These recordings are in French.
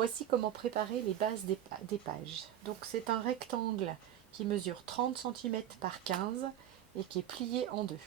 Voici comment préparer les bases des pages. Donc c'est un rectangle qui mesure 30 cm par 15 et qui est plié en deux.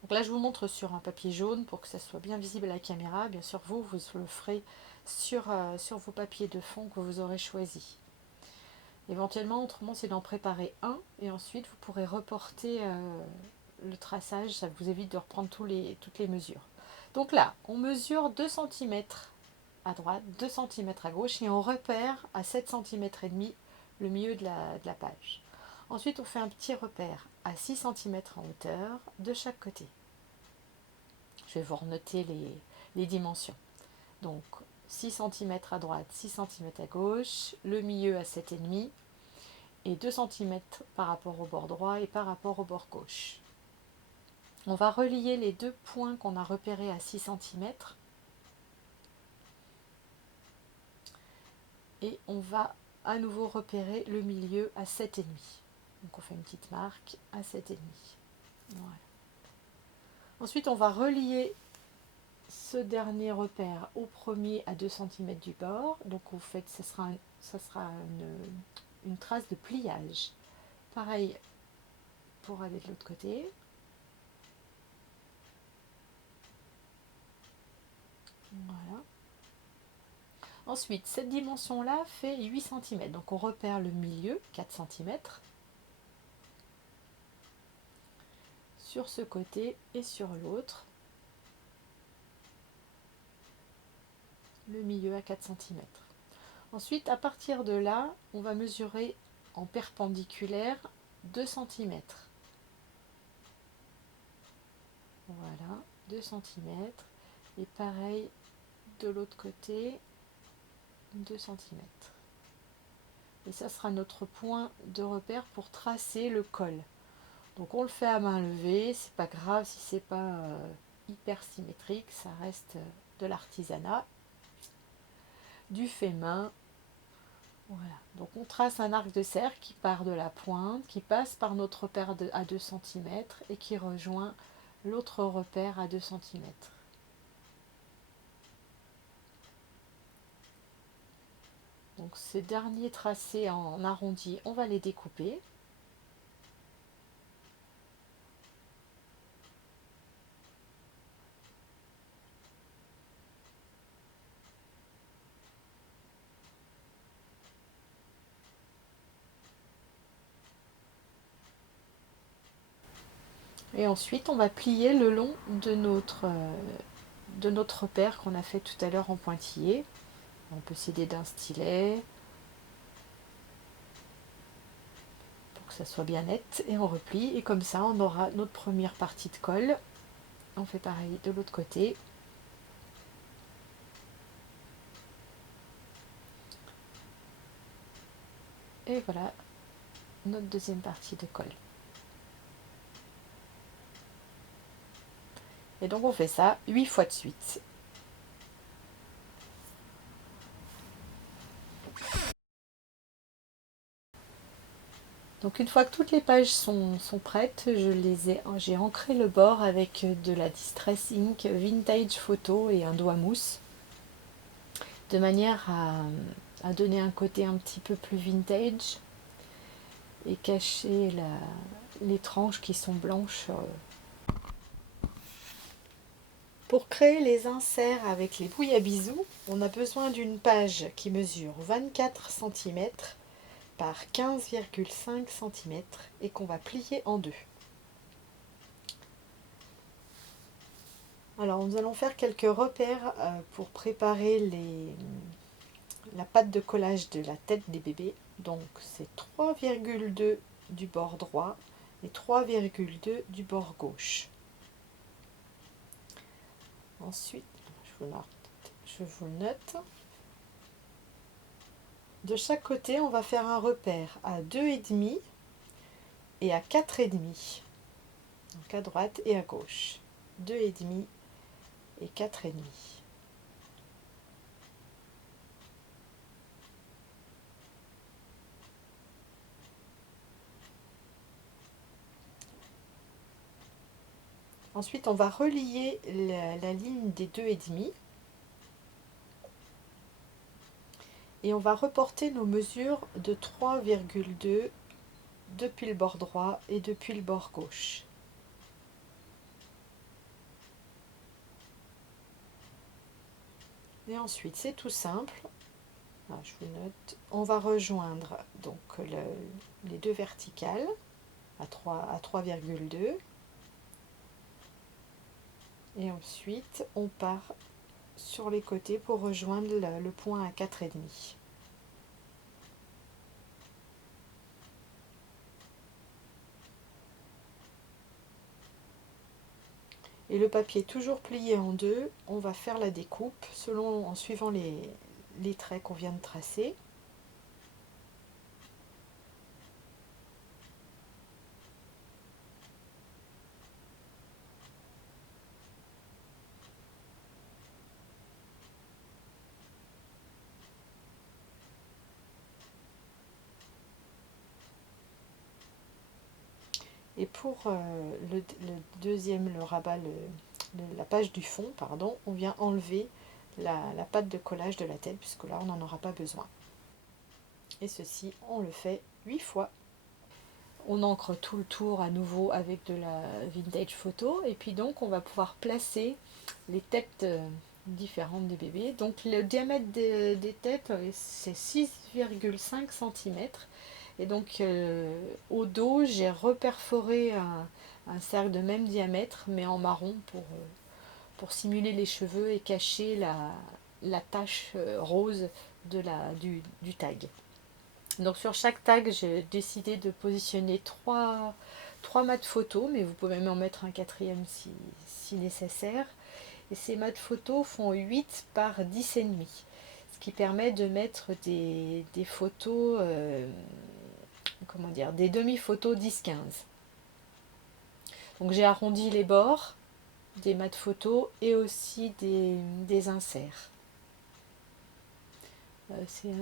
Donc là je vous montre sur un papier jaune pour que ça soit bien visible à la caméra. Bien sûr vous le ferez sur vos papiers de fond que vous aurez choisis. Éventuellement autrement c'est d'en préparer un et ensuite vous pourrez reporter le traçage, ça vous évite de reprendre toutes les mesures. Donc là on mesure 2 cm à droite, 2 cm à gauche et on repère à 7 cm et demi le milieu de la page. Ensuite, on fait un petit repère à 6 cm en hauteur de chaque côté. Je vais vous renoter les dimensions. Donc 6 cm à droite, 6 cm à gauche, le milieu à 7,5 et 2 cm par rapport au bord droit et par rapport au bord gauche. On va relier les deux points qu'on a repérés à 6 cm et on va à nouveau repérer le milieu à 7,5. Donc on fait une petite marque à 7,5. Voilà. Ensuite on va relier ce dernier repère au premier à 2 cm du bord. Donc vous faites, ça sera une trace de pliage. Pareil pour aller de l'autre côté. Voilà. Ensuite, cette dimension-là fait 8 cm. Donc on repère le milieu, 4 cm, sur ce côté et sur l'autre. Le milieu à 4 cm. Ensuite, à partir de là, on va mesurer en perpendiculaire 2 cm. Voilà, 2 cm. Et pareil de l'autre côté, 2 cm. Et ça sera notre point de repère pour tracer le col. Donc on le fait à main levée, c'est pas grave si c'est pas hyper symétrique, ça reste de l'artisanat, du fait main. Voilà, donc on trace un arc de cercle qui part de la pointe, qui passe par notre repère à 2 cm et qui rejoint l'autre repère à 2 cm. Donc ces derniers tracés en arrondi, on va les découper. Et ensuite, on va plier le long de notre repère qu'on a fait tout à l'heure en pointillé. On peut s'aider d'un stylet pour que ça soit bien net. Et on replie. Et comme ça, on aura notre première partie de col. On fait pareil de l'autre côté. Et voilà notre deuxième partie de col. Et donc on fait ça 8 fois de suite. Donc une fois que toutes les pages sont prêtes, j'ai ancré le bord avec de la Distress Ink Vintage Photo et un doigt mousse, de manière à donner un côté un petit peu plus vintage et cacher les tranches qui sont blanches. Pour créer les inserts avec les bouillabisous, on a besoin d'une page qui mesure 24 cm par 15,5 cm et qu'on va plier en deux. Alors nous allons faire quelques repères pour préparer la pâte de collage de la tête des bébés. Donc c'est 3,2 du bord droit et 3,2 du bord gauche. Ensuite, je vous le note. De chaque côté, on va faire un repère à 2,5 et à 4,5. Donc à droite et à gauche. 2,5 et 4,5. Ensuite, on va relier la ligne des 2,5 Et on va reporter nos mesures de 3,2 depuis le bord droit et depuis le bord gauche. Et ensuite, c'est tout simple. Alors, je vous note. On va rejoindre donc les deux verticales à 3,2. Et ensuite, on part sur les côtés pour rejoindre le point à 4,5. Et le papier toujours plié en deux, on va faire la découpe en suivant les traits qu'on vient de tracer. Et pour le deuxième, le rabat, la page du fond, pardon, on vient enlever la pâte de collage de la tête, puisque là on n'en aura pas besoin. Et ceci, on le fait 8 fois. On encre tout le tour à nouveau avec de la vintage photo, et puis donc on va pouvoir placer les têtes différentes des bébés. Donc le diamètre des têtes, c'est 6,5 cm. Et donc au dos, j'ai reperforé un cercle de même diamètre, mais en marron pour simuler les cheveux et cacher la tache rose du tag. Donc sur chaque tag, j'ai décidé de positionner trois mats photos, mais vous pouvez même en mettre un quatrième si nécessaire. Et ces mats photos font 8 par 10,5, ce qui permet de mettre des photos, comment dire, des demi-photos 10-15. Donc j'ai arrondi les bords des mats photos et aussi des inserts. C'est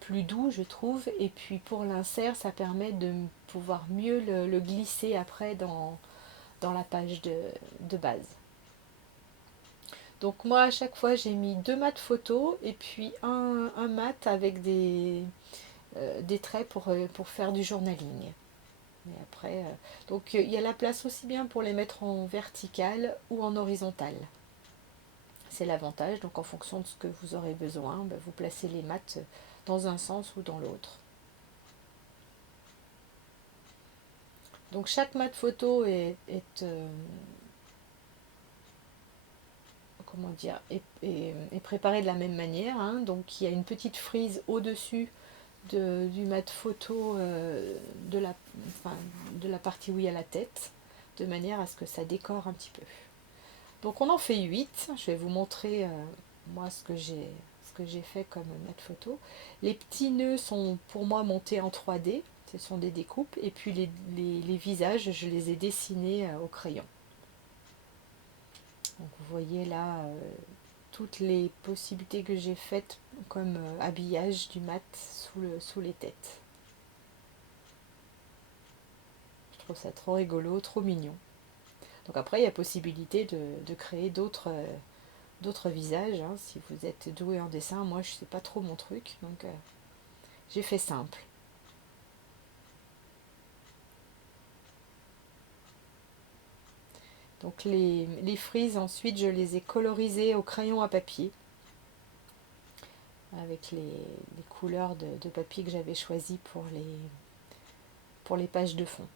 plus doux, je trouve, et puis pour l'insert, ça permet de pouvoir mieux le glisser après dans la page de base. Donc moi, à chaque fois, j'ai mis 2 mats photos et puis un mat avec des traits pour faire du journaling. Mais après, donc il y a la place aussi bien pour les mettre en vertical ou en horizontal. C'est l'avantage, donc en fonction de ce que vous aurez besoin, vous placez les mats dans un sens ou dans l'autre. Donc chaque mat photo est comment dire, est préparé de la même manière, hein. Donc il y a une petite frise au-dessus du mat photo de la partie où il y a la tête, de manière à ce que ça décore un petit peu. Donc on en fait 8. Je vais vous montrer moi ce que j'ai fait comme mat photo. Les petits nœuds sont pour moi montés en 3D, ce sont des découpes, et puis les visages, je les ai dessinés au crayon. Donc vous voyez là toutes les possibilités que j'ai faites comme habillage du mat sous les têtes. Je trouve ça trop rigolo, trop mignon. Donc après, il y a possibilité de créer d'autres visages, hein, si vous êtes doué en dessin. Moi, je sais pas trop mon truc, donc j'ai fait simple. Donc les frises, ensuite, je les ai colorisées au crayon à papier, avec les couleurs de papier que j'avais choisies pour les pages de fond.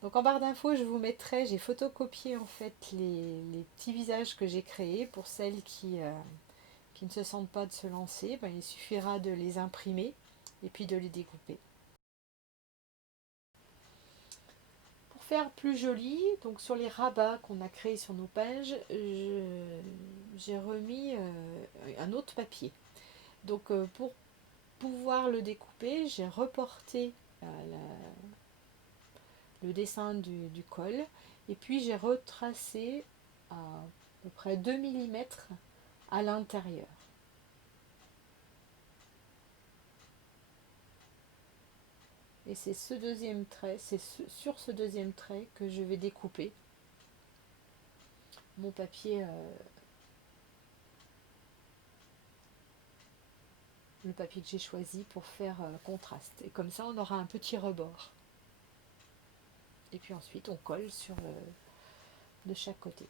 Donc en barre d'infos, je vous mettrai, j'ai photocopié en fait les petits visages que j'ai créés pour celles qui ne se sentent pas de se lancer. Il suffira de les imprimer et puis de les découper. Pour faire plus joli, donc sur les rabats qu'on a créés sur nos pages, j'ai remis un autre papier. Donc pour pouvoir le découper, j'ai reporté le dessin du col. Et puis j'ai retracé à peu près 2 mm à l'intérieur. Et c'est ce deuxième trait, sur ce deuxième trait que je vais découper mon papier, le papier que j'ai choisi pour faire contraste. Et comme ça, on aura un petit rebord. Et puis ensuite, on colle sur de chaque côté.